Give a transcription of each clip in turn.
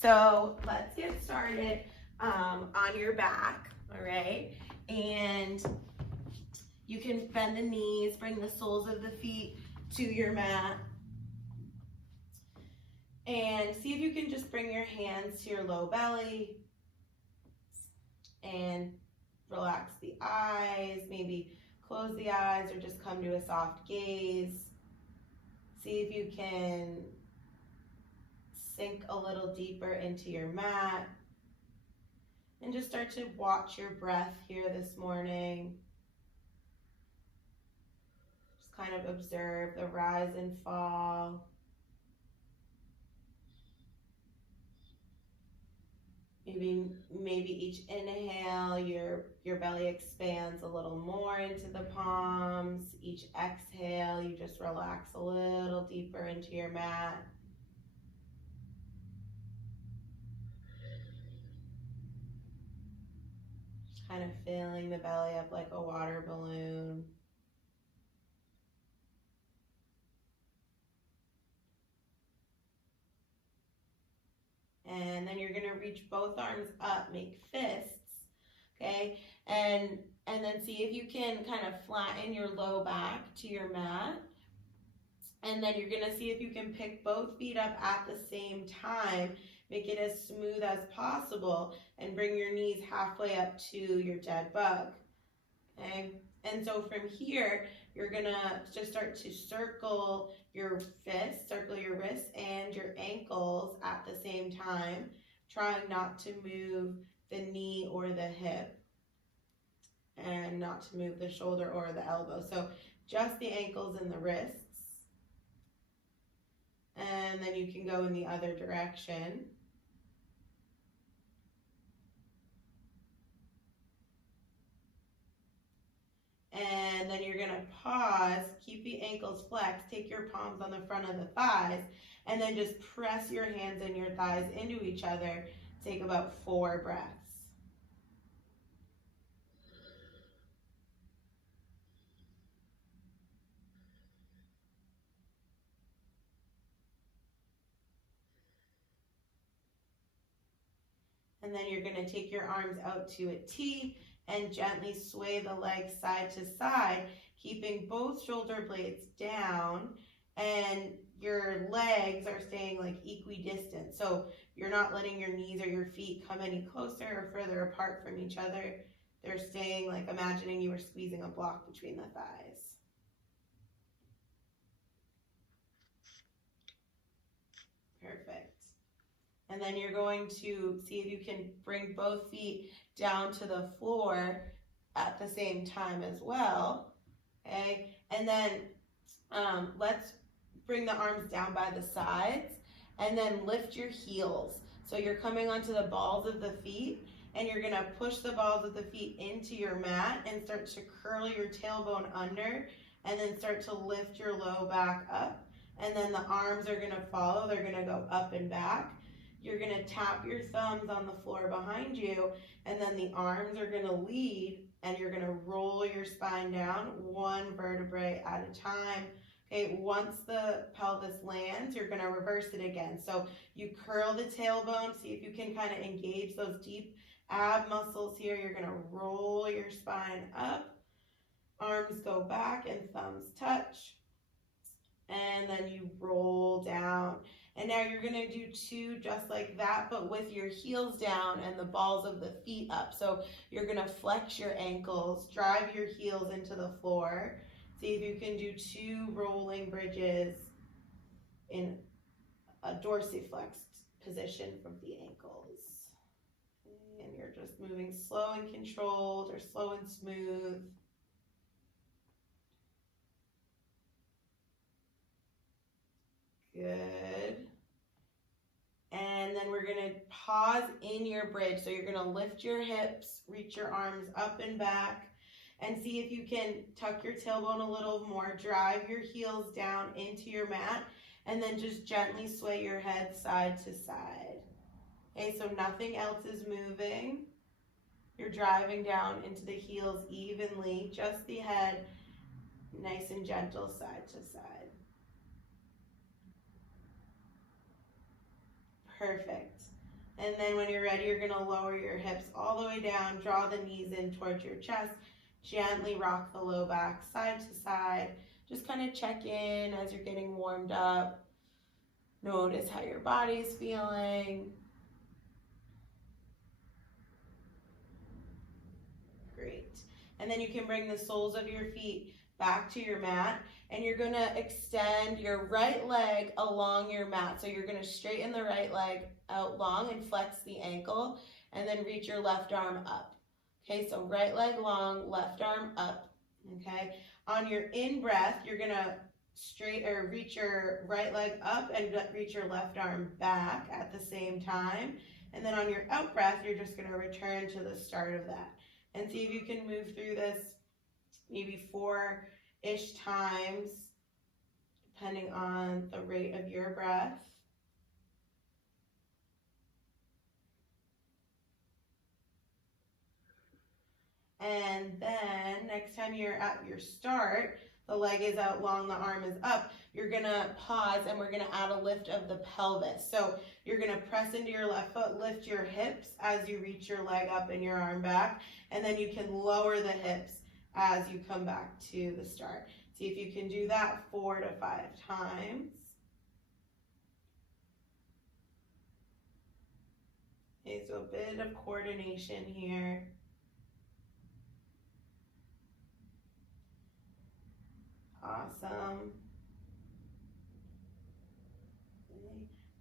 So let's get started on your back, all right? And you can bend the knees, bring the soles of the feet to your mat. And see if you can just bring your hands to your low belly and relax the eyes, maybe close the eyes or just come to a soft gaze. See if you can sink a little deeper into your mat and just start to watch your breath here this morning. Just kind of observe the rise and fall. Maybe each inhale, your belly expands a little more into the palms. Each exhale, you just relax a little deeper into your mat. Just kind of filling the belly up like a water balloon. And then you're gonna reach both arms up, make fists, okay? And then see if you can kind of flatten your low back to your mat. And then you're gonna see if you can pick both feet up at the same time, make it as smooth as possible, and bring your knees halfway up to your dead bug, okay? And so from here, you're gonna just start to circle your fists, circle your wrists and your ankles at the same time, trying not to move the knee or the hip and not to move the shoulder or the elbow. So just the ankles and the wrists. And then you can go in the other direction. And then you're gonna pause, keep the ankles flexed, take your palms on the front of the thighs, and then just press your hands and your thighs into each other. Take about 4 breaths. And then you're gonna take your arms out to a T and gently sway the legs side to side, keeping both shoulder blades down, and your legs are staying like equidistant. So you're not letting your knees or your feet come any closer or further apart from each other. They're staying like imagining you were squeezing a block between the thighs. Perfect. And then you're going to see if you can bring both feet down to the floor at the same time as well, okay? And then let's bring the arms down by the sides and then lift your heels. So you're coming onto the balls of the feet and you're gonna push the balls of the feet into your mat and start to curl your tailbone under and then start to lift your low back up. And then the arms are gonna follow, they're gonna go up and back. You're gonna tap your thumbs on the floor behind you, and then the arms are gonna lead, and you're gonna roll your spine down 1 vertebrae at a time. Okay, once the pelvis lands, you're gonna reverse it again. So you curl the tailbone, see if you can kind of engage those deep ab muscles here. You're gonna roll your spine up, arms go back and thumbs touch, and then you roll down. And now you're gonna do 2 just like that, but with your heels down and the balls of the feet up. So you're gonna flex your ankles, drive your heels into the floor. See if you can do 2 rolling bridges in a dorsiflexed position from the ankles. And you're just moving slow and controlled or slow and smooth. Good. And then we're gonna pause in your bridge. So you're gonna lift your hips, reach your arms up and back, and see if you can tuck your tailbone a little more, drive your heels down into your mat, and then just gently sway your head side to side. Okay, so nothing else is moving. You're driving down into the heels evenly, just the head, nice and gentle side to side. Perfect. And then when you're ready, you're gonna lower your hips all the way down, draw the knees in towards your chest, gently rock the low back side to side. Just kind of check in as you're getting warmed up. Notice how your body's feeling. Great. And then you can bring the soles of your feet back to your mat, and you're gonna extend your right leg along your mat. So you're gonna straighten the right leg out long and flex the ankle, and then reach your left arm up. Okay, so right leg long, left arm up. Okay, on your in breath, you're gonna reach your right leg up and reach your left arm back at the same time. And then on your out breath, you're just gonna return to the start of that. And see if you can move through this maybe 4-ish times, depending on the rate of your breath. And then next time you're at your start, the leg is out long, the arm is up, you're gonna pause and we're gonna add a lift of the pelvis. So you're gonna press into your left foot, lift your hips as you reach your leg up and your arm back, and then you can lower the hips as you come back to the start. See if you can do that 4 to 5 times. Okay, so a bit of coordination here. Awesome.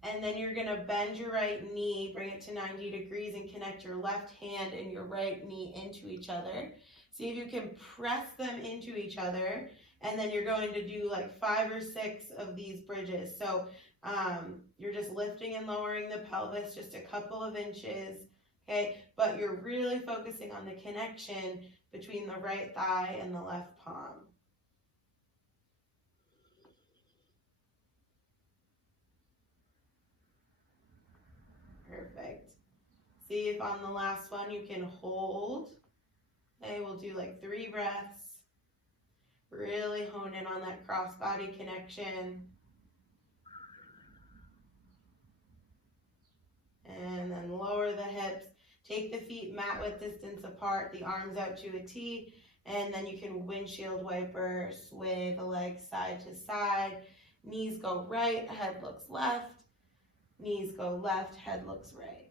And then you're gonna bend your right knee, bring it to 90 degrees and connect your left hand and your right knee into each other. See if you can press them into each other, and then you're going to do like 5 or 6 of these bridges. So you're just lifting and lowering the pelvis just a couple of inches, okay? But you're really focusing on the connection between the right thigh and the left palm. Perfect. See if on the last one you can hold. Okay, we'll do like 3 breaths. Really hone in on that cross-body connection. And then lower the hips. Take the feet mat width distance apart, the arms out to a T, and then you can windshield wiper, sway the legs side to side. Knees go right, head looks left. Knees go left, head looks right.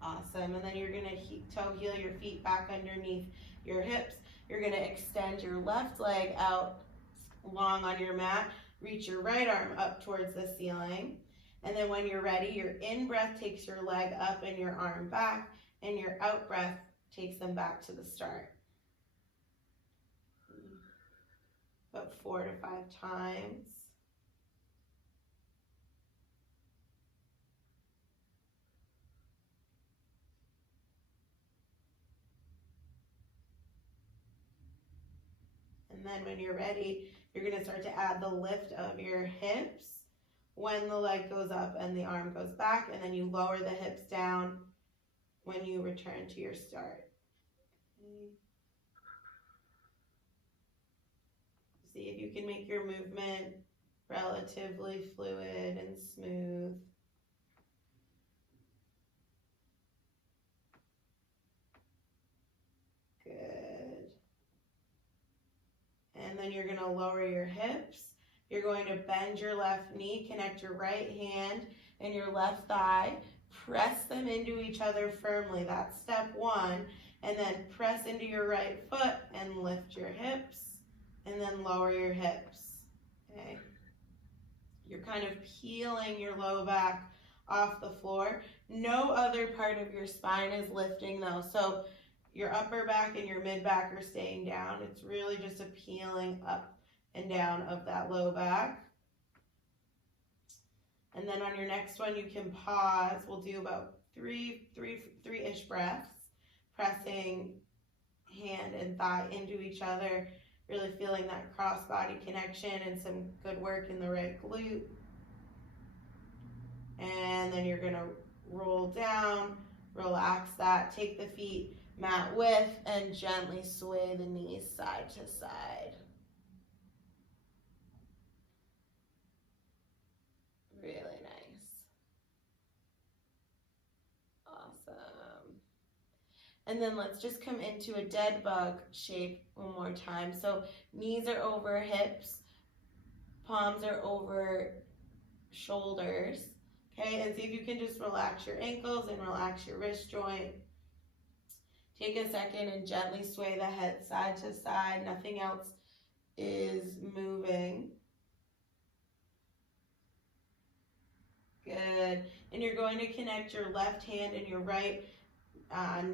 Awesome. And then you're going to toe heel your feet back underneath your hips. You're going to extend your left leg out long on your mat. Reach your right arm up towards the ceiling. And then when you're ready, your in breath takes your leg up and your arm back, and your out breath takes them back to the start. About 4 to 5 times. And then when you're ready, you're going to start to add the lift of your hips when the leg goes up and the arm goes back, and then you lower the hips down when you return to your start. Okay. See if you can make your movement relatively fluid and smooth. Good. And then you're going to lower your hips. You're going to bend your left knee, connect your right hand and your left thigh, press them into each other firmly. That's step 1. And then press into your right foot and lift your hips, and then lower your hips. Okay. You're kind of peeling your low back off the floor. No other part of your spine is lifting though. So your upper back and your mid back are staying down. It's really just a peeling up and down of that low back. And then on your next one, you can pause. We'll do about three-ish breaths, pressing hand and thigh into each other, really feeling that cross-body connection and some good work in the right glute. And then you're gonna roll down, relax that, take the feet mat width and gently sway the knees side to side. Really nice. Awesome. And then let's just come into a dead bug shape one more time. So knees are over hips, palms are over shoulders. Okay, and see if you can just relax your ankles and relax your wrist joint. Take a second and gently sway the head side to side. Nothing else is moving. Good. And you're going to connect your left hand and your right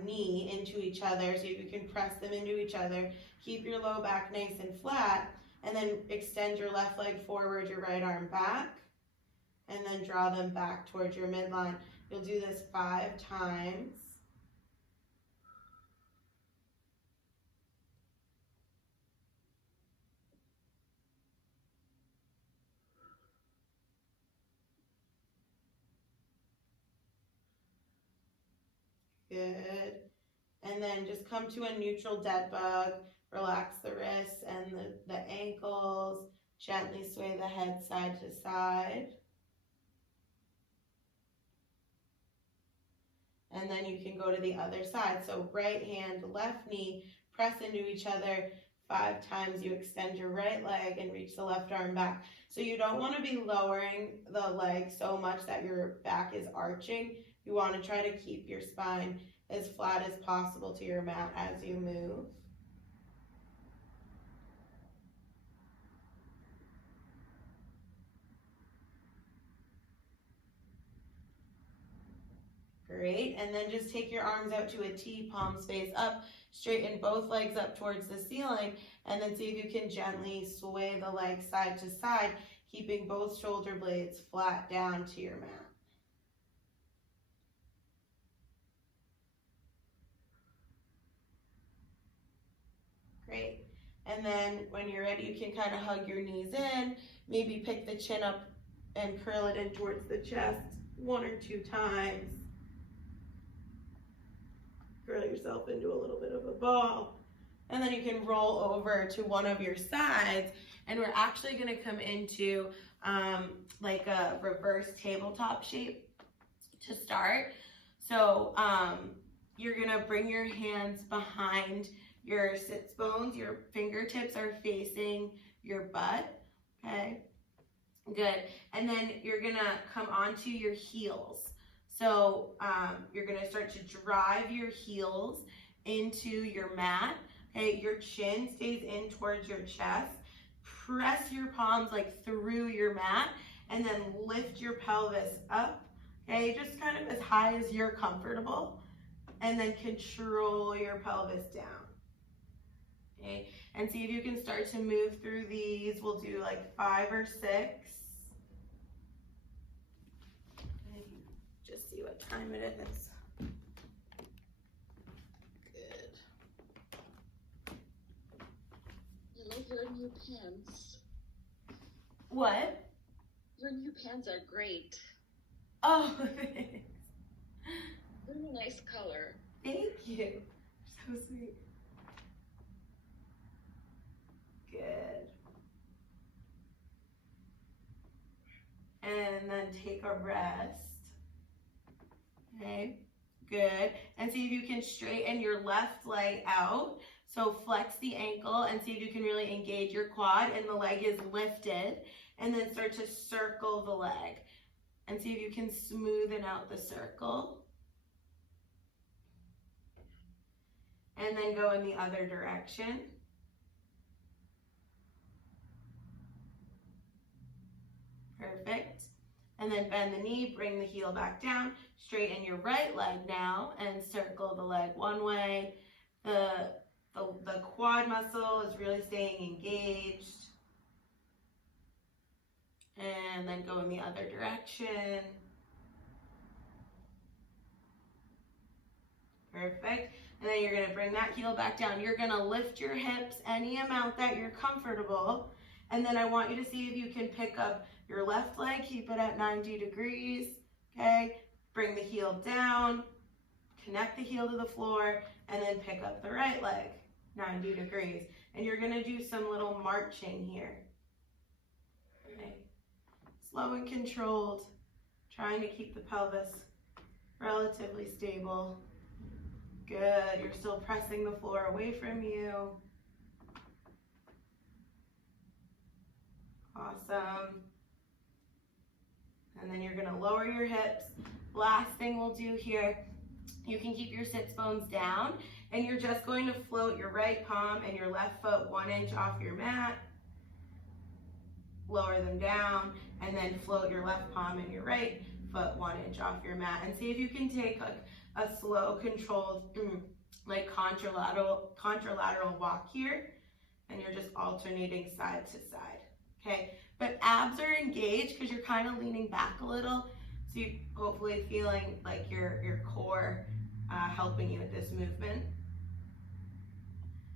knee into each other, so you can press them into each other. Keep your low back nice and flat, and then extend your left leg forward, your right arm back, and then draw them back towards your midline. You'll do this 5 times. Good. And then just come to a neutral dead bug. Relax the wrists and the ankles. Gently sway the head side to side. And then you can go to the other side. So right hand, left knee, press into each other 5 times. You extend your right leg and reach the left arm back. So you don't want to be lowering the leg so much that your back is arching. You want to try to keep your spine as flat as possible to your mat as you move. Great, and then just take your arms out to a T, palms face up, straighten both legs up towards the ceiling, and then see if you can gently sway the legs side to side, keeping both shoulder blades flat down to your mat. Great, and then when you're ready, you can kind of hug your knees in, maybe pick the chin up and curl it in towards the chest 1 or 2 times. Curl yourself into a little bit of a ball, and then you can roll over to one of your sides, and we're actually going to come into like a reverse tabletop shape to start. So you're going to bring your hands behind your sits bones. Your fingertips are facing your butt. Okay, good. And then you're going to come onto your heels. So you're going to start to drive your heels into your mat. Okay, your chin stays in towards your chest. Press your palms like through your mat, and then lift your pelvis up. Okay, just kind of as high as you're comfortable, and then control your pelvis down. Okay, and see if you can start to move through these. We'll do like 5 or 6. Just see what time it is. Good. I love your new pants. What? Your new pants are great. Oh, thanks. Really nice color. Thank you. So sweet. Good. And then take a rest. Okay, good. And see if you can straighten your left leg out. So flex the ankle and see if you can really engage your quad, and the leg is lifted. And then start to circle the leg. And see if you can smoothen out the circle. And then go in the other direction. Perfect. And then bend the knee, bring the heel back down, straighten your right leg now, and circle the leg one way. The quad muscle is really staying engaged. And then go in the other direction. Perfect. And then you're going to bring that heel back down. You're going to lift your hips any amount that you're comfortable. And then I want you to see if you can pick up your left leg, keep it at 90 degrees, okay? Bring the heel down, connect the heel to the floor, and then pick up the right leg, 90 degrees. And you're gonna do some little marching here. Okay. Slow and controlled, trying to keep the pelvis relatively stable. Good, you're still pressing the floor away from you. Awesome. And then you're gonna lower your hips. Last thing we'll do here, you can keep your sits bones down and you're just going to float your right palm and your left foot 1 inch off your mat. Lower them down and then float your left palm and your right foot 1 inch off your mat, and see if you can take a slow, controlled, like contralateral walk here, and you're just alternating side to side, okay? But abs are engaged because you're kind of leaning back a little, so you're hopefully feeling like your core helping you with this movement.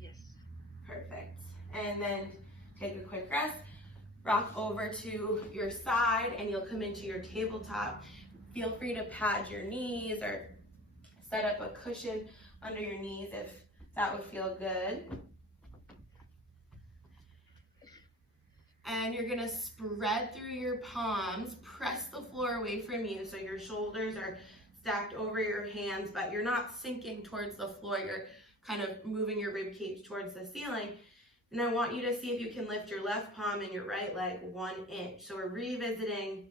Yes. Perfect. And then take a quick rest. Rock over to your side and you'll come into your tabletop. Feel free to pad your knees or set up a cushion under your knees if that would feel good. And you're gonna spread through your palms, press the floor away from you so your shoulders are stacked over your hands, but you're not sinking towards the floor. You're kind of moving your rib cage towards the ceiling. And I want you to see if you can lift your left palm and your right leg 1 inch. So we're revisiting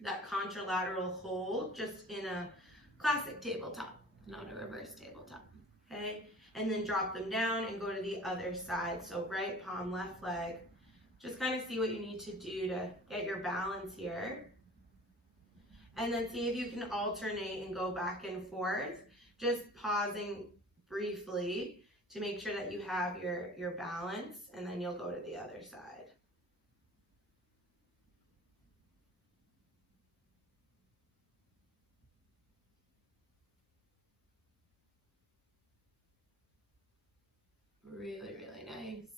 that contralateral hold just in a classic tabletop, not a reverse tabletop, okay? And then drop them down and go to the other side. So right palm, left leg. Just kind of see what you need to do to get your balance here. And then see if you can alternate and go back and forth, just pausing briefly to make sure that you have your balance, and then you'll go to the other side. Really, really nice.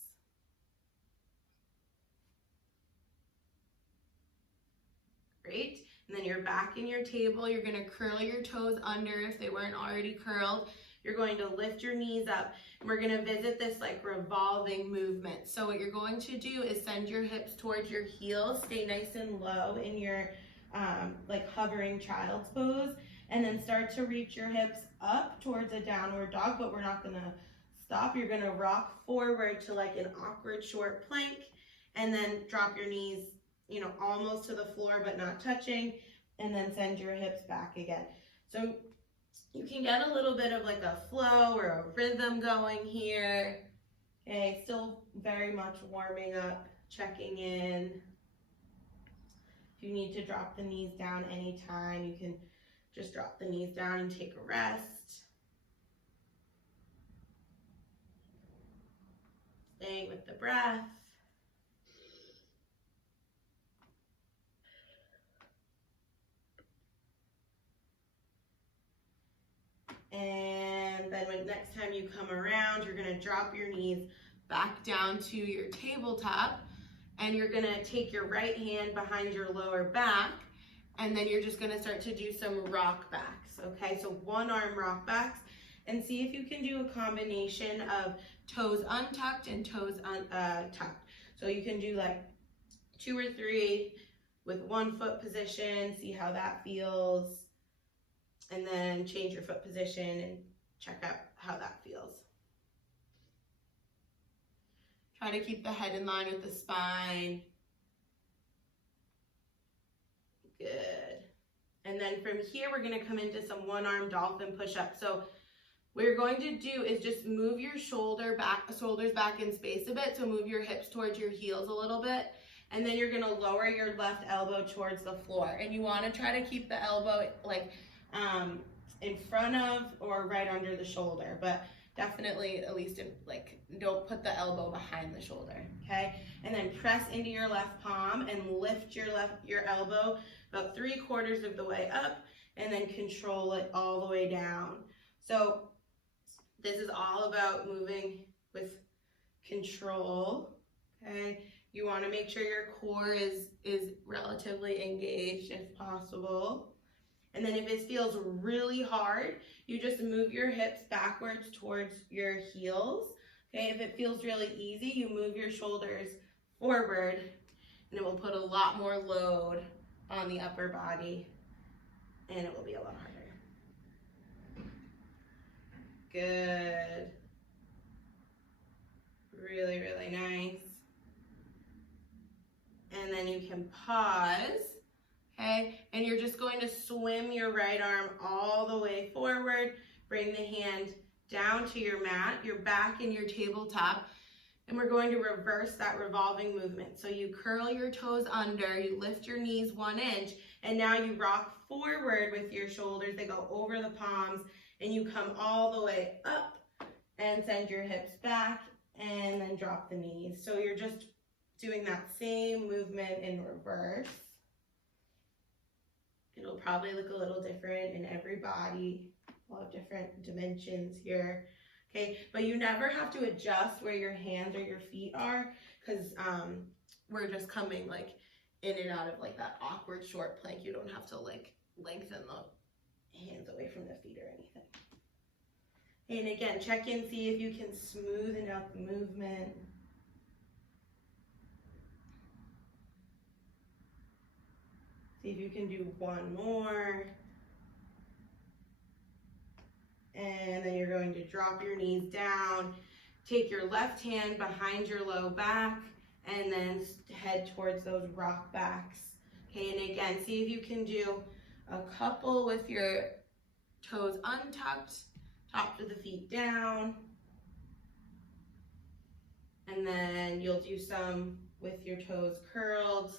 Great. And then you're back in your table. You're gonna curl your toes under if they weren't already curled. You're going to lift your knees up, and we're gonna visit this like revolving movement. So what you're going to do is send your hips towards your heels, stay nice and low in your like hovering child's pose, and then start to reach your hips up towards a downward dog, but we're not gonna stop. You're gonna rock forward to like an awkward short plank, and then drop your knees, you know, almost to the floor, but not touching, and then send your hips back again. So you can get a little bit of like a flow or a rhythm going here. Okay, still very much warming up, checking in. If you need to drop the knees down anytime, you can just drop the knees down and take a rest. Staying with the breath. And then when next time you come around, you're gonna drop your knees back down to your tabletop, and you're gonna take your right hand behind your lower back, and then you're just gonna start to do some rock backs, okay? So one arm rock backs, and see if you can do a combination of toes untucked and toes tucked. So you can do like 2 or 3 with 1 foot position, see how that feels. And then change your foot position and check out how that feels. Try to keep the head in line with the spine. Good. And then from here, we're gonna come into some one-arm dolphin push-up. So what you're going to do is just move your shoulders back in space a bit. So move your hips towards your heels a little bit. And then you're gonna lower your left elbow towards the floor. And you wanna try to keep the elbow like in front of or right under the shoulder, but definitely at least don't put the elbow behind the shoulder, okay? And then press into your left palm and lift your elbow about 3/4 of the way up, and then control it all the way down. So this is all about moving with control, okay? You want to make sure your core is relatively engaged if possible. And then if it feels really hard, you just move your hips backwards towards your heels. Okay, if it feels really easy, you move your shoulders forward, and it will put a lot more load on the upper body, and it will be a lot harder. Good. Really, really nice. And then you can pause, okay? And you're just going to swim your right arm all the way forward. Bring the hand down to your mat, your back and your tabletop. And we're going to reverse that revolving movement. So you curl your toes under, you lift your knees 1 inch, and now you rock forward with your shoulders. They go over the palms, and you come all the way up and send your hips back, and then drop the knees. So you're just doing that same movement in reverse. It'll probably look a little different in every body. We'll have different dimensions here. Okay, but you never have to adjust where your hands or your feet are, because we're just coming like in and out of like that awkward short plank. You don't have to like lengthen the hands away from the feet or anything. And again, check in, see if you can smoothen out the movement. See if you can do one more. And then you're going to drop your knees down. Take your left hand behind your low back and then head towards those rock backs. Okay, and again, see if you can do a couple with your toes untucked, top of the feet down. And then you'll do some with your toes curled.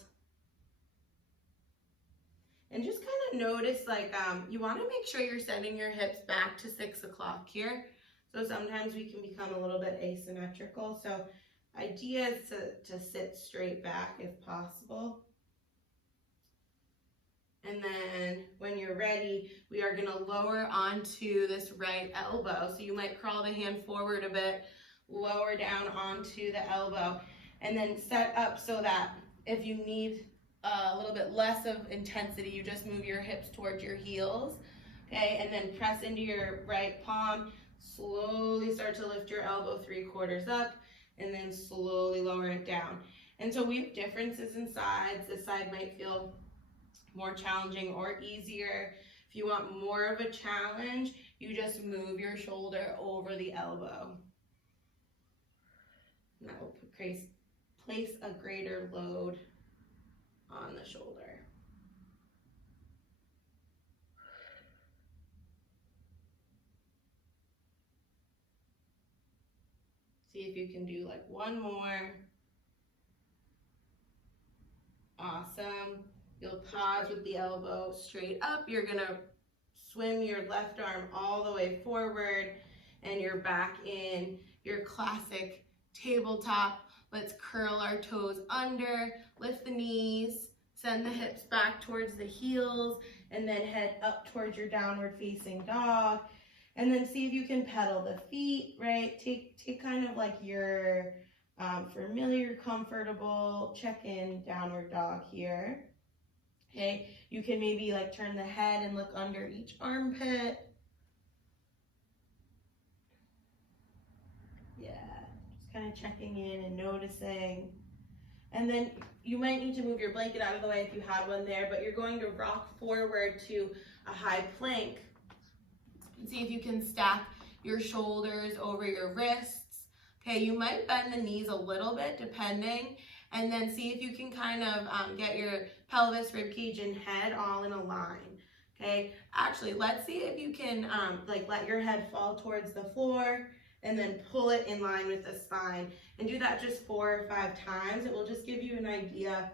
And just kind of notice, like, you want to make sure you're sending your hips back to 6 o'clock here. So sometimes we can become a little bit asymmetrical. So idea is to sit straight back if possible. And then when you're ready, we are going to lower onto this right elbow. So you might crawl the hand forward a bit, lower down onto the elbow, and then set up so that if you need a little bit less of intensity, you just move your hips towards your heels, okay? And then press into your right palm, slowly start to lift your elbow 3/4 up, and then slowly lower it down. And so we have differences in sides. This side might feel more challenging or easier. If you want more of a challenge, you just move your shoulder over the elbow. And that will place a greater load on the shoulder. See if you can do like one more. Awesome. You'll pause with the elbow straight up. You're gonna swim your left arm all the way forward, and you're back in your classic tabletop. Let's curl our toes under, lift the knees, send the hips back towards the heels, and then head up towards your downward facing dog. And then see if you can pedal the feet, right? Take kind of like your familiar, comfortable check-in downward dog here. Okay, you can maybe like turn the head and look under each armpit. Yeah, just kind of checking in and noticing. And then you might need to move your blanket out of the way if you had one there, but you're going to rock forward to a high plank. See if you can stack your shoulders over your wrists. Okay, you might bend the knees a little bit depending, and then see if you can kind of get your pelvis, ribcage, and head all in a line. Okay, actually, let's see if you can like let your head fall towards the floor and then pull it in line with the spine. And do that just 4 or 5 times. It will just give you an idea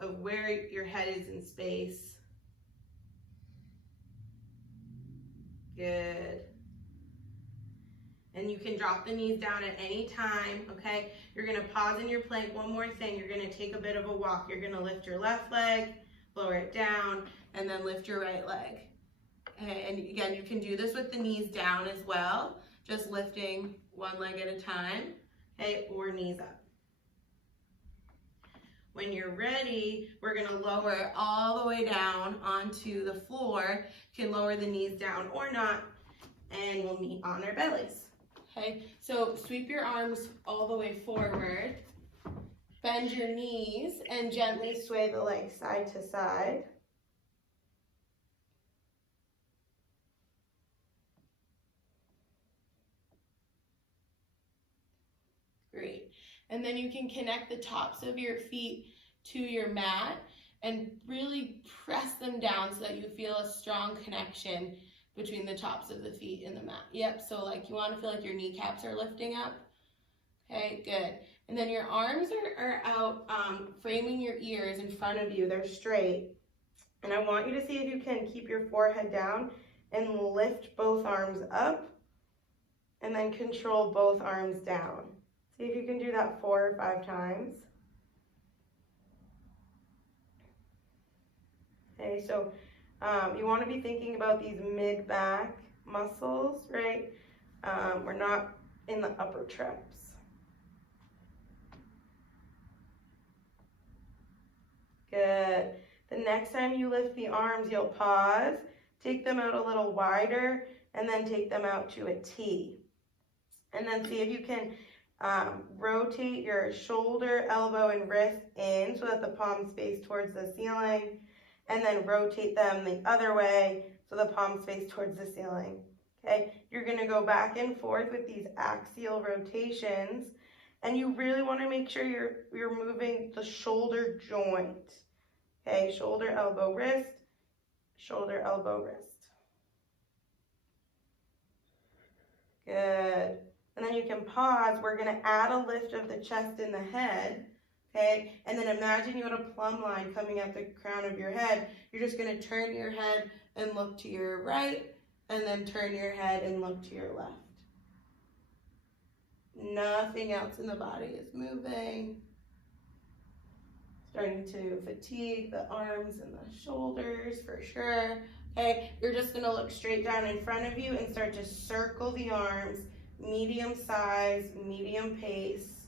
of where your head is in space. Good. And you can drop the knees down at any time, okay? You're gonna pause in your plank. One more thing, you're gonna take a bit of a walk. You're gonna lift your left leg, lower it down, and then lift your right leg. Okay, and again, you can do this with the knees down as well, just lifting one leg at a time, okay, or knees up. When you're ready, we're gonna lower it all the way down onto the floor. You can lower the knees down or not, and we'll meet on our bellies. Okay, so sweep your arms all the way forward. Bend your knees and gently sway the legs side to side. Great. And then you can connect the tops of your feet to your mat and really press them down so that you feel a strong connection between the tops of the feet and the mat. Yep, so like you want to feel like your kneecaps are lifting up. Okay, good. And then your arms are out, framing your ears in front of you. They're straight. And I want you to see if you can keep your forehead down and lift both arms up and then control both arms down. See if you can do that 4 or 5 times. Okay, so you want to be thinking about these mid-back muscles, right? We're not in the upper traps. Good. The next time you lift the arms, you'll pause, take them out a little wider, and then take them out to a T. And then see if you can rotate your shoulder, elbow, and wrist in so that the palms face towards the ceiling, and then rotate them the other way so the palms face towards the ceiling. Okay, you're going to go back and forth with these axial rotations, and you really want to make sure you're moving the shoulder joint. Okay, shoulder, elbow, wrist, shoulder, elbow, wrist. Good. And then you can pause. We're going to add a lift of the chest and the head. Okay, and then imagine you had a plumb line coming at the crown of your head. You're just going to turn your head and look to your right, and then turn your head and look to your left. Nothing else in the body is moving. Starting to fatigue the arms and the shoulders for sure. Okay, you're just going to look straight down in front of you and start to circle the arms, medium size, medium pace.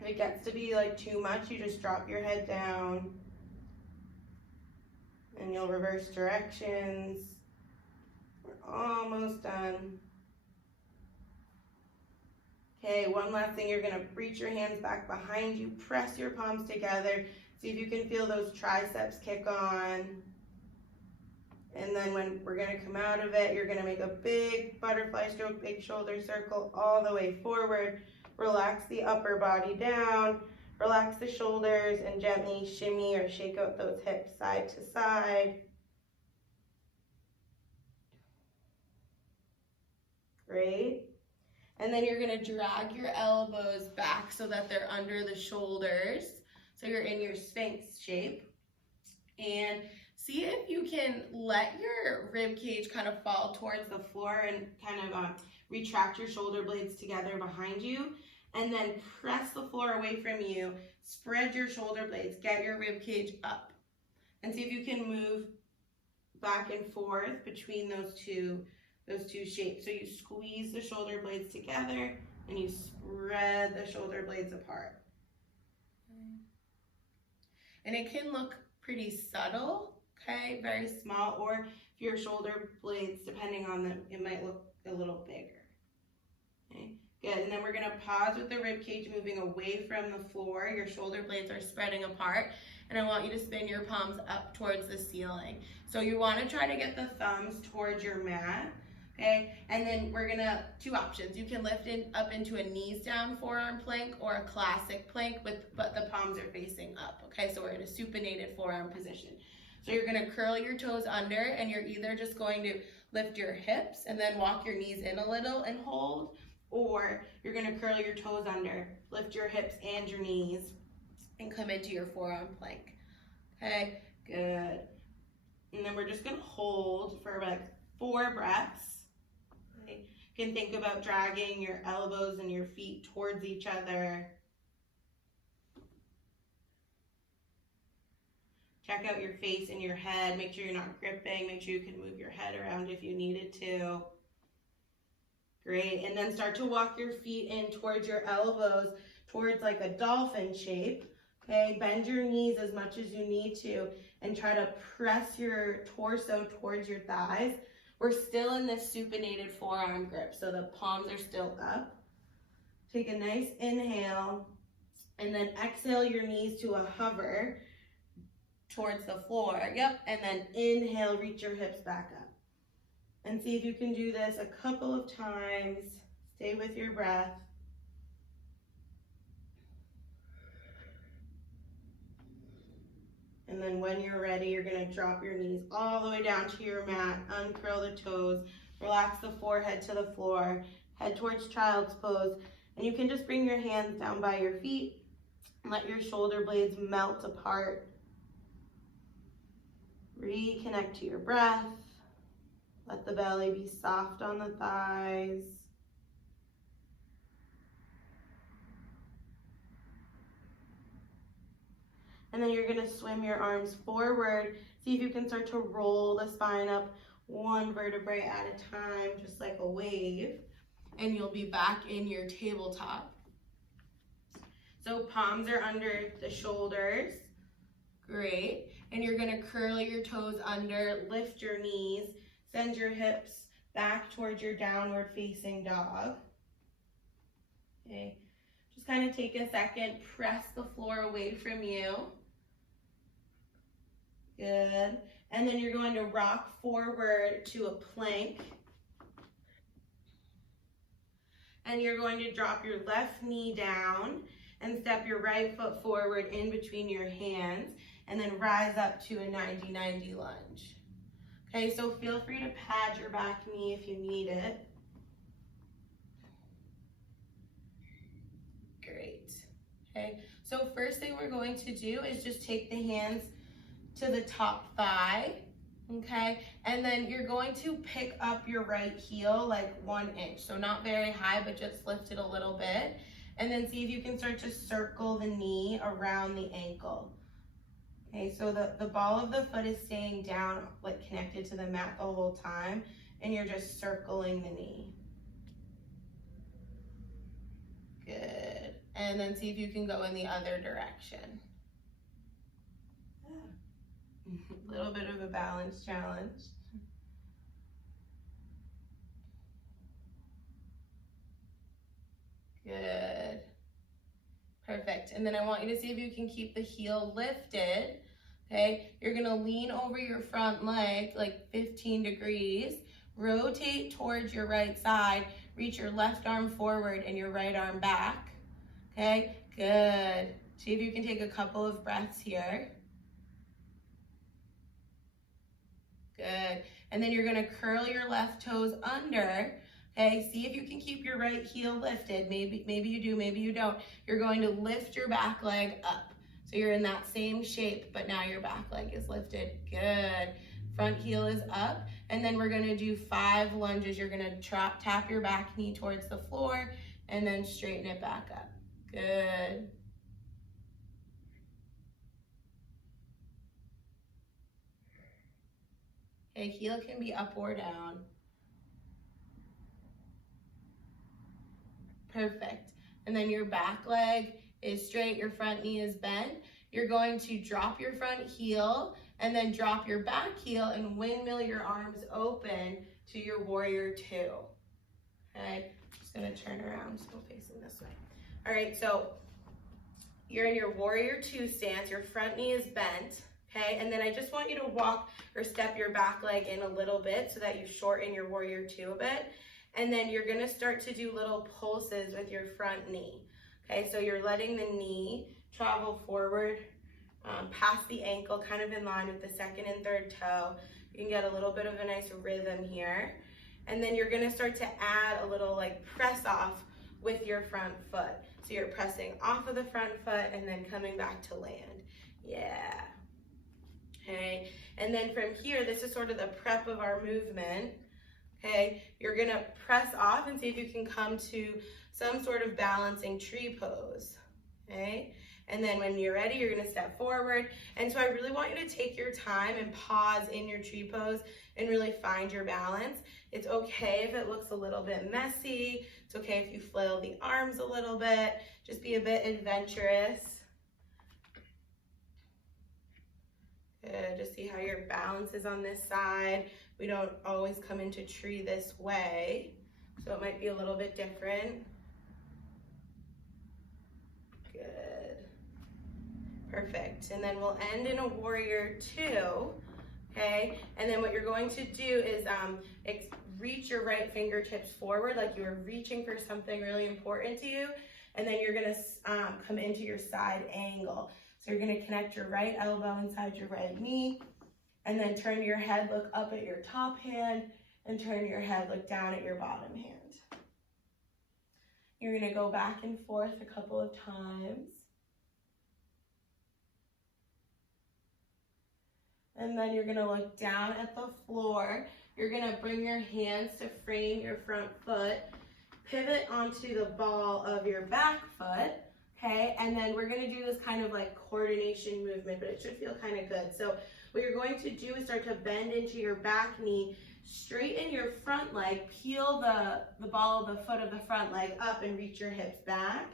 If it gets to be like too much, you just drop your head down and you'll reverse directions. We're almost done. Okay, one last thing, you're going to reach your hands back behind you, press your palms together, see if you can feel those triceps kick on. And then when we're going to come out of it, you're going to make a big butterfly stroke, big shoulder circle all the way forward. Relax the upper body down, relax the shoulders, and gently shimmy or shake out those hips side to side. Great. And then you're going to drag your elbows back so that they're under the shoulders. So you're in your Sphinx shape. And see if you can let your rib cage kind of fall towards the floor and kind of retract your shoulder blades together behind you. And then press the floor away from you. Spread your shoulder blades. Get your rib cage up. And see if you can move back and forth between those two shapes. So you squeeze the shoulder blades together and you spread the shoulder blades apart. And it can look pretty subtle, okay, very small, or if your shoulder blades, depending on them, it might look a little bigger. Okay, good. And then we're going to pause with the rib cage moving away from the floor. Your shoulder blades are spreading apart, and I want you to spin your palms up towards the ceiling. So you want to try to get the thumbs towards your mat. Okay, and then we're gonna, 2 options. You can lift it up into a knees down forearm plank or a classic plank, but the palms are facing up. Okay, so we're in a supinated forearm position. So you're gonna curl your toes under, and you're either just going to lift your hips and then walk your knees in a little and hold, or you're gonna curl your toes under, lift your hips and your knees, and come into your forearm plank. Okay, good. And then we're just gonna hold for about 4 breaths. You can think about dragging your elbows and your feet towards each other. Check out your face and your head. Make sure you're not gripping. Make sure you can move your head around if you needed to. Great. And then start to walk your feet in towards your elbows, towards like a dolphin shape. Okay, bend your knees as much as you need to and try to press your torso towards your thighs. We're still in this supinated forearm grip, so the palms are still up. Take a nice inhale, and then exhale your knees to a hover towards the floor. Yep, and then inhale, reach your hips back up. And see if you can do this a couple of times. Stay with your breath. And then when you're ready, you're gonna drop your knees all the way down to your mat, uncurl the toes, relax the forehead to the floor, head towards child's pose, and you can just bring your hands down by your feet and let your shoulder blades melt apart. Reconnect to your breath. Let the belly be soft on the thighs. And then you're gonna swim your arms forward. See if you can start to roll the spine up one vertebrae at a time, just like a wave. And you'll be back in your tabletop. So palms are under the shoulders. Great. And you're gonna curl your toes under, lift your knees, send your hips back towards your downward facing dog. Okay. Just kind of take a second, press the floor away from you. Good. And then you're going to rock forward to a plank. And you're going to drop your left knee down and step your right foot forward in between your hands and then rise up to a 90-90 lunge. Okay, so feel free to pad your back knee if you need it. Great. Okay, so first thing we're going to do is just take the hands to the top thigh, okay? And then you're going to pick up your right heel like 1 inch. So not very high, but just lift it a little bit. And then see if you can start to circle the knee around the ankle. Okay, so the ball of the foot is staying down, like connected to the mat the whole time, and you're just circling the knee. Good. And then see if you can go in the other direction. A little bit of a balance challenge. Good. Perfect. And then I want you to see if you can keep the heel lifted. Okay, you're gonna lean over your front leg like 15 degrees, rotate towards your right side, reach your left arm forward and your right arm back. Okay, good. See if you can take a couple of breaths here. Good. And then you're gonna curl your left toes under. Okay, see if you can keep your right heel lifted. Maybe you do, maybe you don't. You're going to lift your back leg up. So you're in that same shape, but now your back leg is lifted. Good. Front heel is up. And then we're gonna do 5 lunges. You're gonna tap your back knee towards the floor and then straighten it back up. Good. Okay, heel can be up or down. Perfect. And then your back leg is straight, your front knee is bent. You're going to drop your front heel and then drop your back heel and windmill your arms open to your warrior 2. Okay, just gonna turn around, so facing this way. All right, so you're in your warrior 2 stance, your front knee is bent. Okay, and then I just want you to walk or step your back leg in a little bit so that you shorten your warrior 2 a bit. And then you're gonna start to do little pulses with your front knee. Okay, so you're letting the knee travel forward past the ankle, kind of in line with the 2nd and 3rd toe. You can get a little bit of a nice rhythm here. And then you're gonna start to add a little like press off with your front foot. So you're pressing off of the front foot and then coming back to land. Yeah. Okay, and then from here, this is sort of the prep of our movement. Okay, you're gonna press off and see if you can come to some sort of balancing tree pose. Okay, and then when you're ready, you're gonna step forward. And so I really want you to take your time and pause in your tree pose and really find your balance. It's okay if it looks a little bit messy. It's okay if you flail the arms a little bit. Just be a bit adventurous. Good, just see how your balance is on this side. We don't always come into tree this way, so it might be a little bit different. Good. Perfect. And then we'll end in a warrior two. Okay, and then what you're going to do is reach your right fingertips forward like you were reaching for something really important to you, and then you're gonna come into your side angle. So you're gonna connect your right elbow inside your right knee, and then turn your head, look up at your top hand, and turn your head, look down at your bottom hand. You're gonna go back and forth a couple of times. And then you're gonna look down at the floor. You're gonna bring your hands to frame your front foot, pivot onto the ball of your back foot, okay? And then we're gonna do this kind of like coordination movement, but it should feel kind of good. So what you're going to do is start to bend into your back knee, straighten your front leg, peel the ball of the foot of the front leg up and reach your hips back,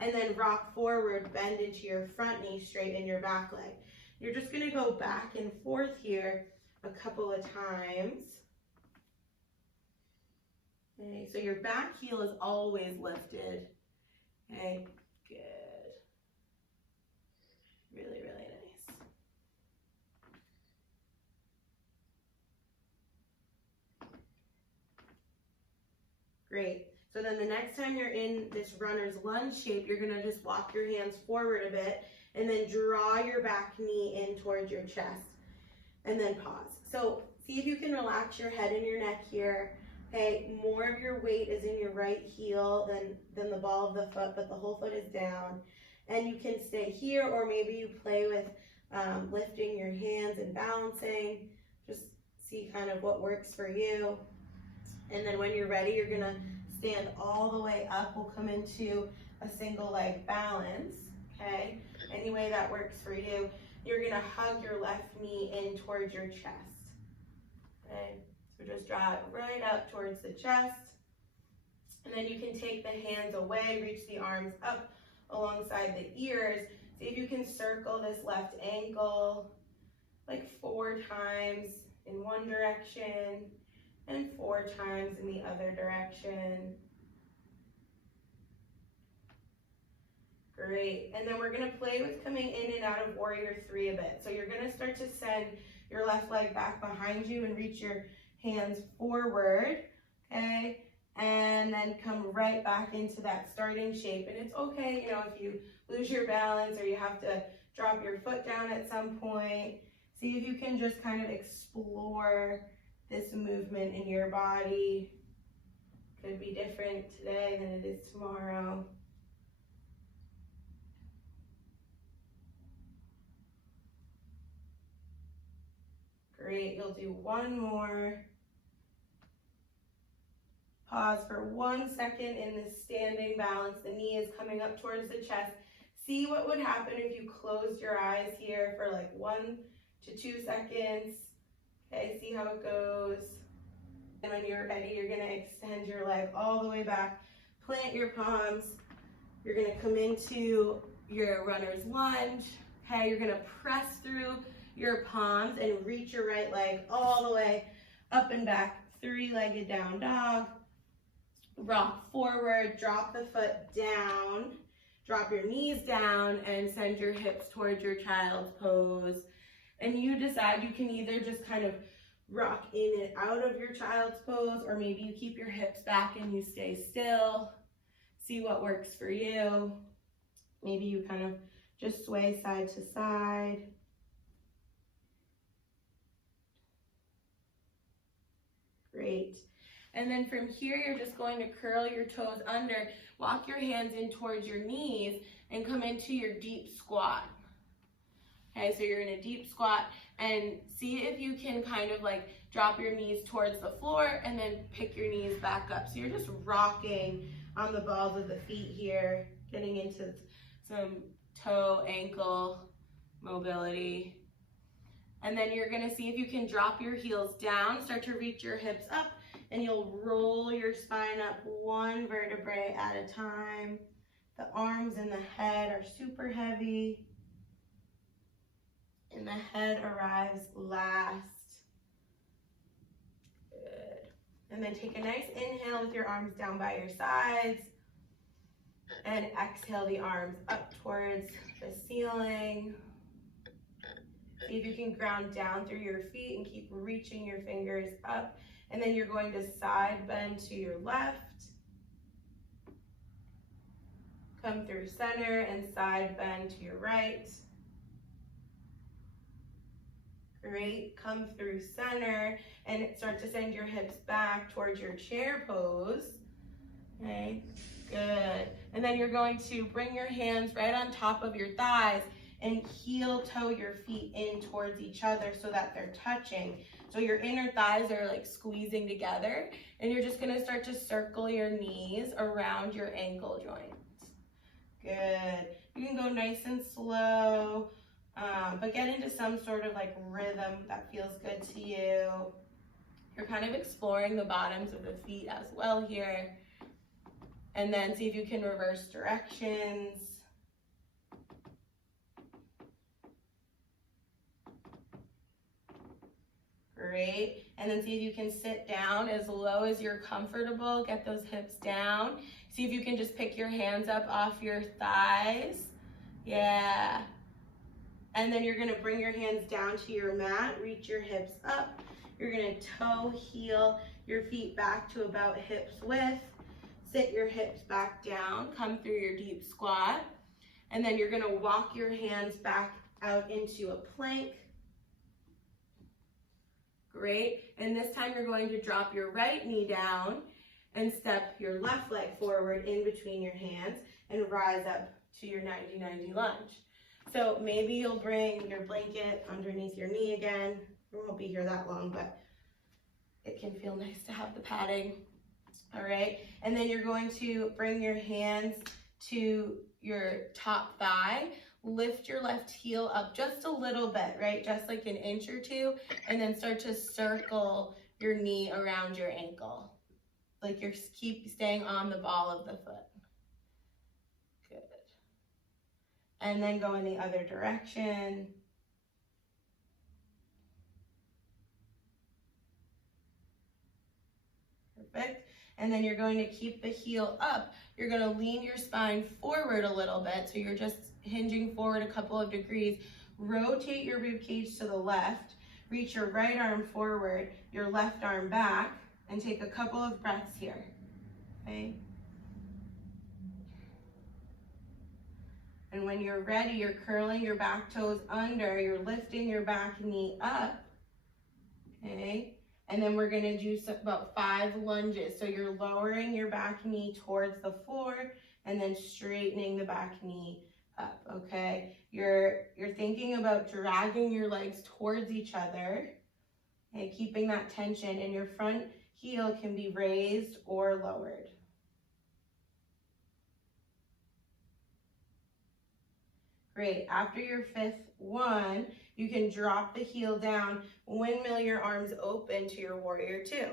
and then rock forward, bend into your front knee, straighten your back leg. You're just gonna go back and forth here a couple of times. Okay, so your back heel is always lifted. Okay, good. Really, really nice. Great. So then the next time you're in this runner's lunge shape, you're gonna just walk your hands forward a bit and then draw your back knee in towards your chest and then pause. So see if you can relax your head and your neck here. Okay, more of your weight is in your right heel than the ball of the foot, but the whole foot is down. And you can stay here, or maybe you play with lifting your hands and balancing. Just see kind of what works for you. And then when you're ready, you're gonna stand all the way up. We'll come into a single leg balance, okay? Any way that works for you. You're gonna hug your left knee in towards your chest, okay? So just draw it right up towards the chest. And then you can take the hands away, reach the arms up alongside the ears. See if you can circle this left ankle like 4 times in one direction and 4 times in the other direction. Great, and then we're gonna play with coming in and out of warrior 3 a bit. So you're gonna start to send your left leg back behind you and reach your hands forward, okay? And then come right back into that starting shape. And it's okay, you know, if you lose your balance or you have to drop your foot down at some point. See if you can just kind of explore this movement in your body. Could be different today than it is tomorrow. Great, you'll do one more. Pause for 1 second in this standing balance. The knee is coming up towards the chest. See what would happen if you closed your eyes here for like 1 to 2 seconds. Okay, see how it goes. And when you're ready, you're gonna extend your leg all the way back. Plant your palms. You're gonna come into your runner's lunge. Okay, you're gonna press through your palms and reach your right leg all the way up and back. 3-legged down dog. Rock forward, drop the foot down, drop your knees down, and send your hips towards your child's pose. And you decide, you can either just kind of rock in and out of your child's pose, or maybe you keep your hips back and you stay still. See what works for you. Maybe you kind of just sway side to side. Great. And then from here, you're just going to curl your toes under, walk your hands in towards your knees, and come into your deep squat. Okay, so you're in a deep squat, and see if you can kind of like drop your knees towards the floor and then pick your knees back up. So you're just rocking on the balls of the feet here, getting into some toe, ankle mobility. And then you're gonna see if you can drop your heels down, start to reach your hips up, and you'll roll your spine up 1 vertebrae at a time. The arms and the head are super heavy. and the head arrives last. Good. And then take a nice inhale with your arms down by your sides. And exhale the arms up towards the ceiling. See if you can ground down through your feet and keep reaching your fingers up. And then you're going to side bend to your left. Come through center and side bend to your right. Great, come through center and start to send your hips back towards your chair pose. Okay, good. And then you're going to bring your hands right on top of your thighs and heel toe your feet in towards each other so that they're touching. So your inner thighs are like squeezing together, and you're just gonna start to circle your knees around your ankle joint. Good. You can go nice and slow, but get into some sort of like rhythm that feels good to you. You're kind of exploring the bottoms of the feet as well here. And then see if you can reverse directions. Great. And then see if you can sit down as low as you're comfortable. Get those hips down. See if you can just pick your hands up off your thighs. Yeah. And then you're going to bring your hands down to your mat. Reach your hips up. You're going to toe heel your feet back to about hips width. Sit your hips back down. Come through your deep squat. And then you're going to walk your hands back out into a plank. Great. And this time you're going to drop your right knee down and step your left leg forward in between your hands and rise up to your 90-90 lunge. So maybe you'll bring your blanket underneath your knee again. We won't be here that long, but it can feel nice to have the padding. All right. And then you're going to bring your hands to your top thigh. Lift your left heel up just a little bit, right? Just like an inch or two, and then start to circle your knee around your ankle. Like you're keep staying on the ball of the foot. Good. And then go in the other direction. Perfect. And then you're going to keep the heel up. You're going to lean your spine forward a little bit, so you're just hinging forward a couple of degrees. Rotate your rib cage to the left. Reach your right arm forward, your left arm back, and take a couple of breaths here. Okay? And when you're ready, you're curling your back toes under, you're lifting your back knee up. Okay? And then we're gonna do about 5 lunges. So you're lowering your back knee towards the floor and then straightening the back knee up, okay? You're thinking about dragging your legs towards each other and keeping that tension, and your front heel can be raised or lowered. Great. After your 5th one, you can drop the heel down, windmill your arms open to your warrior 2.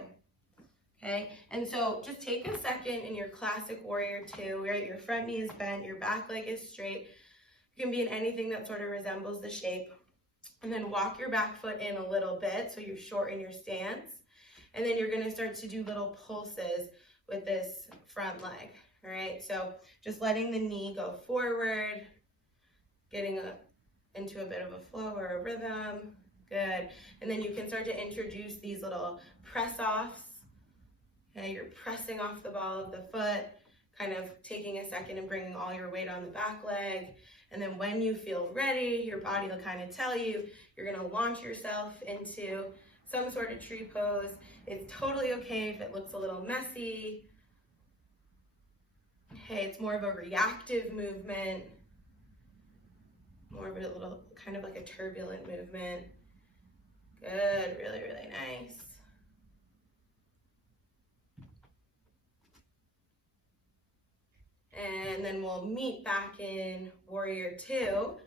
Okay, and so just take a second in your classic warrior 2, right? Your front knee is bent, your back leg is straight. You can be in anything that sort of resembles the shape. And then walk your back foot in a little bit so you shorten your stance. And then you're gonna start to do little pulses with this front leg, all right? So just letting the knee go forward, getting into a bit of a flow or a rhythm. Good. And then you can start to introduce these little press-offs. Okay, you're pressing off the ball of the foot, kind of taking a second and bringing all your weight on the back leg. And then when you feel ready, your body will kind of tell you, you're gonna launch yourself into some sort of tree pose. It's totally okay if it looks a little messy. Okay, it's more of a reactive movement, more of a little, kind of like a turbulent movement. Good, really, really nice. And then we'll meet back in warrior 2.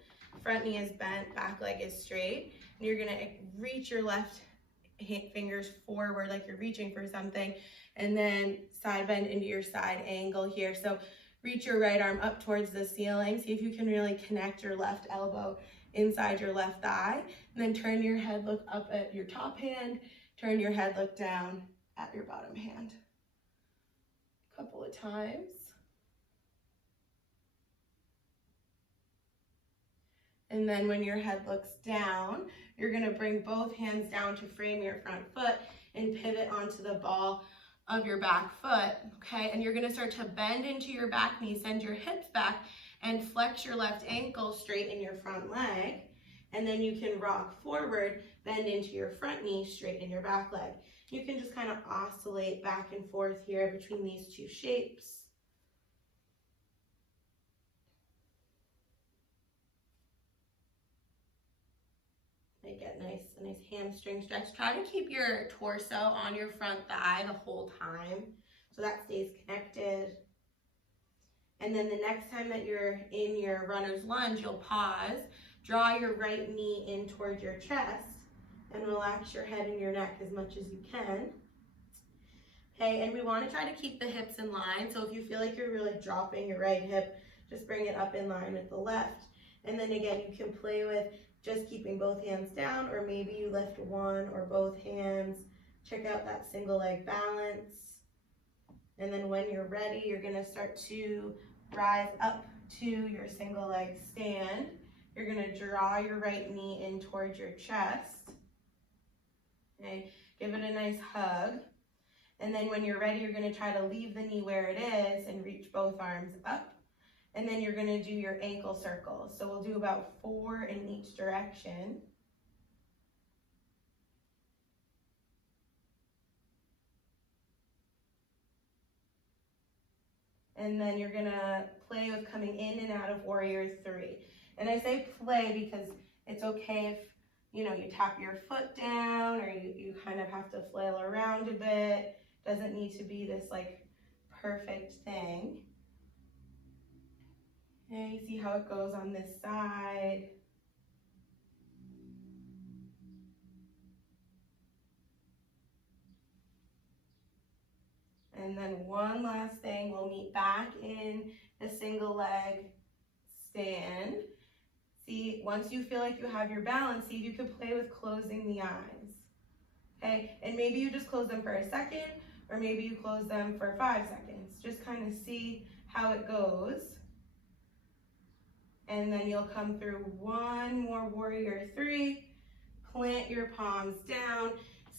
Front knee is bent, back leg is straight. And you're gonna reach your left fingers forward like you're reaching for something, and then side bend into your side angle here. So reach your right arm up towards the ceiling. See if you can really connect your left elbow inside your left thigh, and then turn your head, look up at your top hand, turn your head, look down at your bottom hand. A couple of times. And then when your head looks down, you're gonna bring both hands down to frame your front foot and pivot onto the ball of your back foot, okay? And you're gonna start to bend into your back knee, send your hips back, and flex your left ankle, straighten your front leg. And then you can rock forward, bend into your front knee, straighten your back leg. You can just kind of oscillate back and forth here between these two shapes. Get a nice hamstring stretch. Try to keep your torso on your front thigh the whole time so that stays connected. And then the next time that you're in your runner's lunge, you'll pause, draw your right knee in towards your chest, and relax your head and your neck as much as you can. Okay, and we want to try to keep the hips in line. So if you feel like you're really dropping your right hip, just bring it up in line with the left. And then again, you can play with just keeping both hands down, or maybe you lift one or both hands. Check out that single leg balance. And then when you're ready, you're gonna start to rise up to your single leg stand. You're gonna draw your right knee in towards your chest. Okay, give it a nice hug. And then when you're ready, you're gonna try to leave the knee where it is and reach both arms up. And then you're gonna do your ankle circles. So we'll do about 4 in each direction. And then you're gonna play with coming in and out of Warrior 3. And I say play because it's okay if, you know, you tap your foot down or you kind of have to flail around a bit. Doesn't need to be this like perfect thing. Okay, see how it goes on this side. And then one last thing, we'll meet back in the single leg stand. See, once you feel like you have your balance, see if you can play with closing the eyes. Okay, and maybe you just close them for a second, or maybe you close them for 5 seconds. Just kind of see how it goes. And then you'll come through one more Warrior 3, plant your palms down,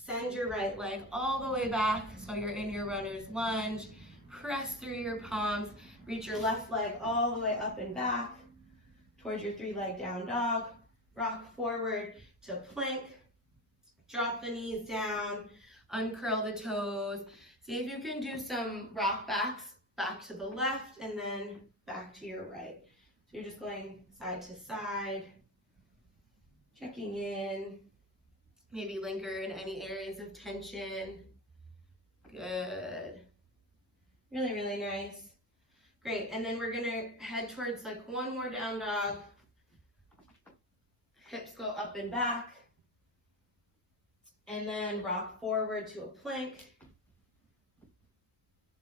send your right leg all the way back so you're in your runner's lunge, press through your palms, reach your left leg all the way up and back towards your 3-leg down dog, rock forward to plank, drop the knees down, uncurl the toes. See if you can do some rock backs, back to the left and then back to your right. So you're just going side to side, checking in, maybe linger in any areas of tension. Good. Really, really nice. Great, and then we're gonna head towards like one more down dog. Hips go up and back. And then rock forward to a plank.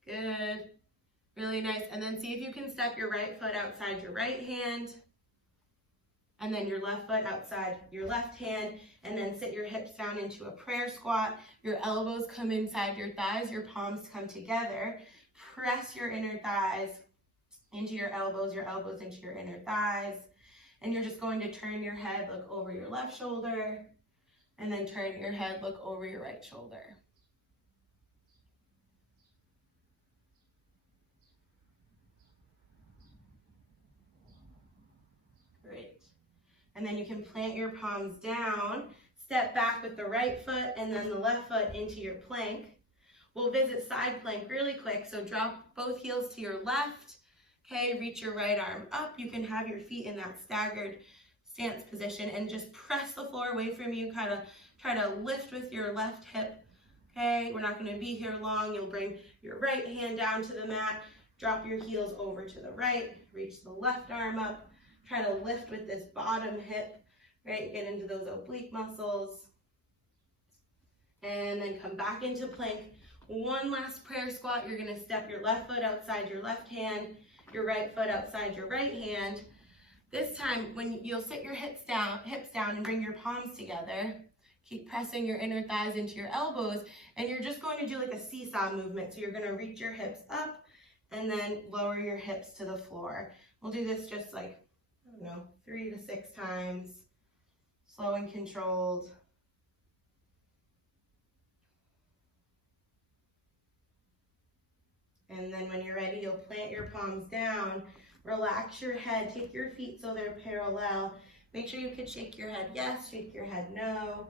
Good. Really nice. And then see if you can step your right foot outside your right hand. And then your left foot outside your left hand. And then sit your hips down into a prayer squat. Your elbows come inside your thighs. Your palms come together. Press your inner thighs into your elbows into your inner thighs. And you're just going to turn your head, look over your left shoulder. And then turn your head, look over your right shoulder. Great. And then you can plant your palms down, step back with the right foot and then the left foot into your plank. We'll visit side plank really quick. So drop both heels to your left. Okay, reach your right arm up. You can have your feet in that staggered stance position and just press the floor away from you. Kind of try to lift with your left hip. Okay, we're not going to be here long. You'll bring your right hand down to the mat. Drop your heels over to the right. Reach the left arm up. Try to lift with this bottom hip, right? Get into those oblique muscles. And then come back into plank. One last prayer squat. You're going to step your left foot outside your left hand, your right foot outside your right hand. This time, when you'll sit your hips down and bring your palms together, keep pressing your inner thighs into your elbows, and you're just going to do like a seesaw movement. So you're gonna reach your hips up and then lower your hips to the floor. We'll do this just like, I don't know, 3 to 6 times, slow and controlled. And then when you're ready, you'll plant your palms down, relax your head, take your feet so they're parallel. Make sure you can shake your head yes, shake your head no.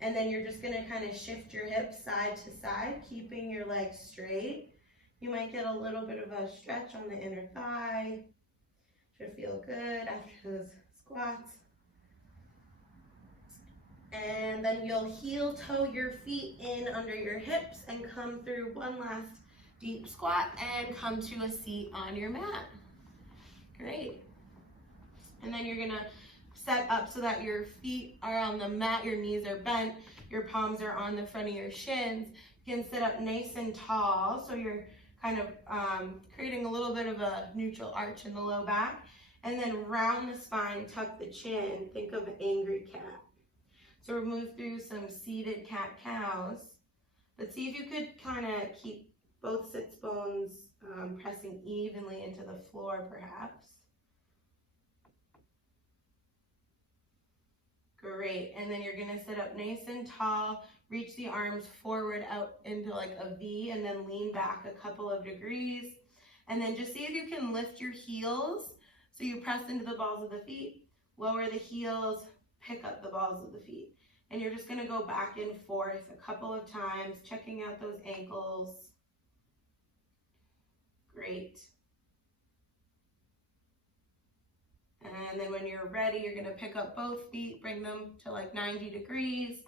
And then you're just gonna kind of shift your hips side to side, keeping your legs straight. You might get a little bit of a stretch on the inner thigh. Should feel good after those squats. And then you'll heel toe your feet in under your hips and come through one last deep squat and come to a seat on your mat. Great. And then you're gonna set up so that your feet are on the mat, your knees are bent, your palms are on the front of your shins. You can sit up nice and tall, so you're kind of creating a little bit of a neutral arch in the low back. And then round the spine, tuck the chin, think of angry cat. So we'll move through some seated cat-cows, but see if you could kind of keep both sits bones pressing evenly into the floor perhaps. Great, and then you're gonna sit up nice and tall, reach the arms forward out into like a V and then lean back a couple of degrees. And then just see if you can lift your heels. So you press into the balls of the feet, lower the heels, pick up the balls of the feet. And you're just gonna go back and forth a couple of times, checking out those ankles. Great. And then when you're ready, you're gonna pick up both feet, bring them to like 90 degrees.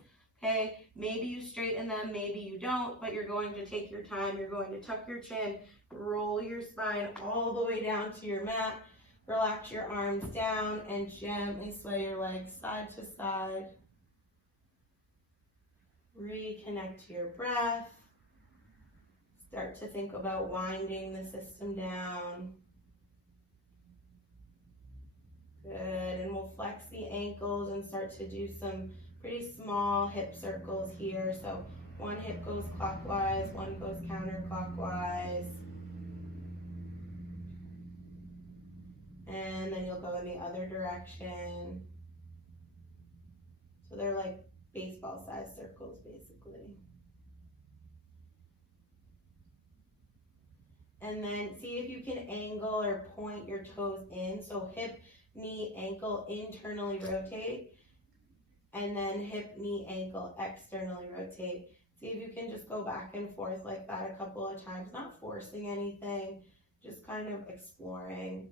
Okay, maybe you straighten them, maybe you don't, but you're going to take your time. You're going to tuck your chin, roll your spine all the way down to your mat, relax your arms down, and gently sway your legs side to side. Reconnect to your breath. Start to think about winding the system down. Good, and we'll flex the ankles and start to do some pretty small hip circles here. So one hip goes clockwise, one goes counterclockwise. And then you'll go in the other direction. So they're like baseball sized circles basically. And then see if you can angle or point your toes in. So hip, knee, ankle internally rotate. And then hip, knee, ankle externally rotate. See if you can just go back and forth like that a couple of times, not forcing anything, just kind of exploring,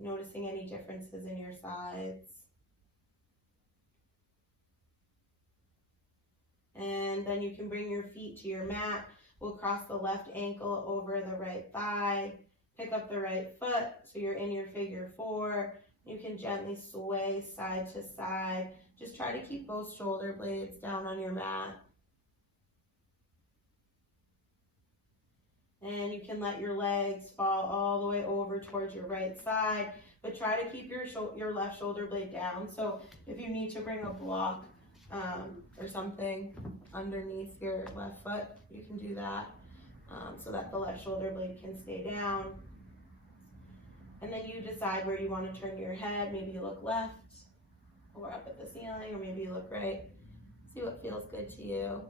noticing any differences in your sides. And then you can bring your feet to your mat. We'll cross the left ankle over the right thigh, pick up the right foot so you're in your figure 4. You can gently sway side to side. Just try to keep both shoulder blades down on your mat. And you can let your legs fall all the way over towards your right side, but try to keep your left shoulder blade down. So if you need to bring a block or something underneath your left foot, you can do that so that the left shoulder blade can stay down. And then you decide where you want to turn your head. Maybe you look left or up at the ceiling, or maybe you look right. See what feels good to you.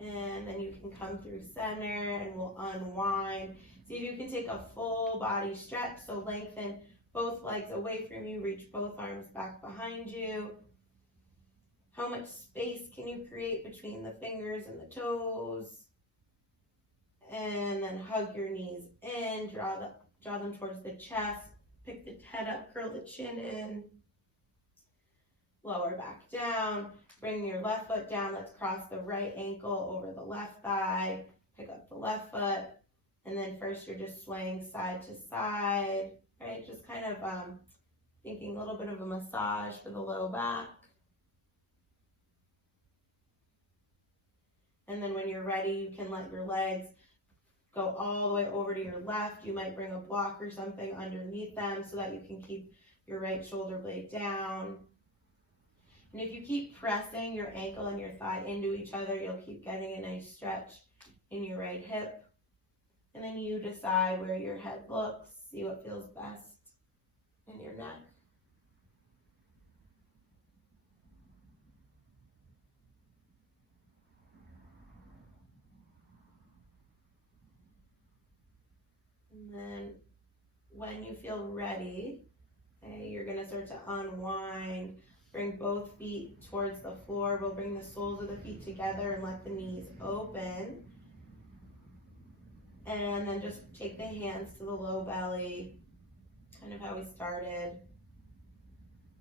And then you can come through center and we'll unwind. See if you can take a full body stretch. So lengthen both legs away from you, reach both arms back behind you. How much space can you create between the fingers and the toes? And then hug your knees in, draw them towards the chest, pick the head up, curl the chin in, lower back down, bring your left foot down. Let's cross the right ankle over the left thigh, pick up the left foot, and then first you're just swaying side to side, right? Just kind of thinking a little bit of a massage for the low back. And then when you're ready, you can let your legs go all the way over to your left. You might bring a block or something underneath them so that you can keep your right shoulder blade down. And if you keep pressing your ankle and your thigh into each other, you'll keep getting a nice stretch in your right hip. And then you decide where your head looks, see what feels best in your neck. And then when you feel ready, okay, you're gonna start to unwind. Bring both feet towards the floor. We'll bring the soles of the feet together and let the knees open. And then just take the hands to the low belly, kind of how we started.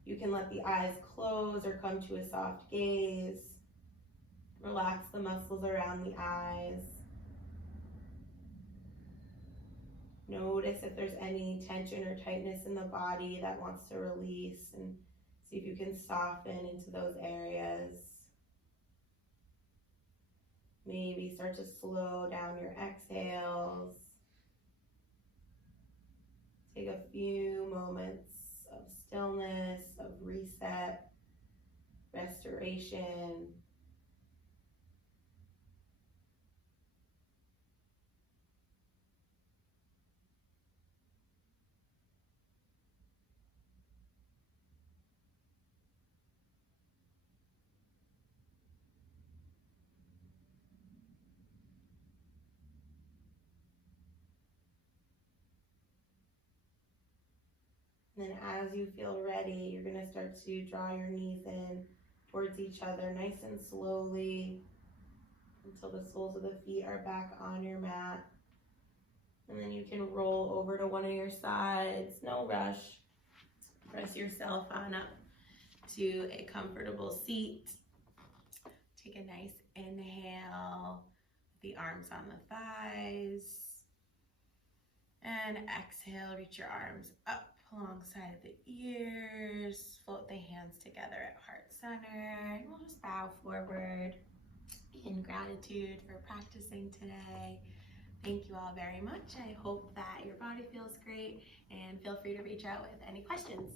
You can let the eyes close or come to a soft gaze. Relax the muscles around the eyes. Notice if there's any tension or tightness in the body that wants to release, and see if you can soften into those areas. Maybe start to slow down your exhales. Take a few moments of stillness, of reset, restoration. And then as you feel ready, you're gonna start to draw your knees in towards each other, nice and slowly, until the soles of the feet are back on your mat. And then you can roll over to one of your sides, no rush. Press yourself on up to a comfortable seat. Take a nice inhale, the arms on the thighs. And exhale, reach your arms up alongside the ears. Float the hands together at heart center. And we'll just bow forward in gratitude for practicing today. Thank you all very much. I hope that your body feels great, and feel free to reach out with any questions.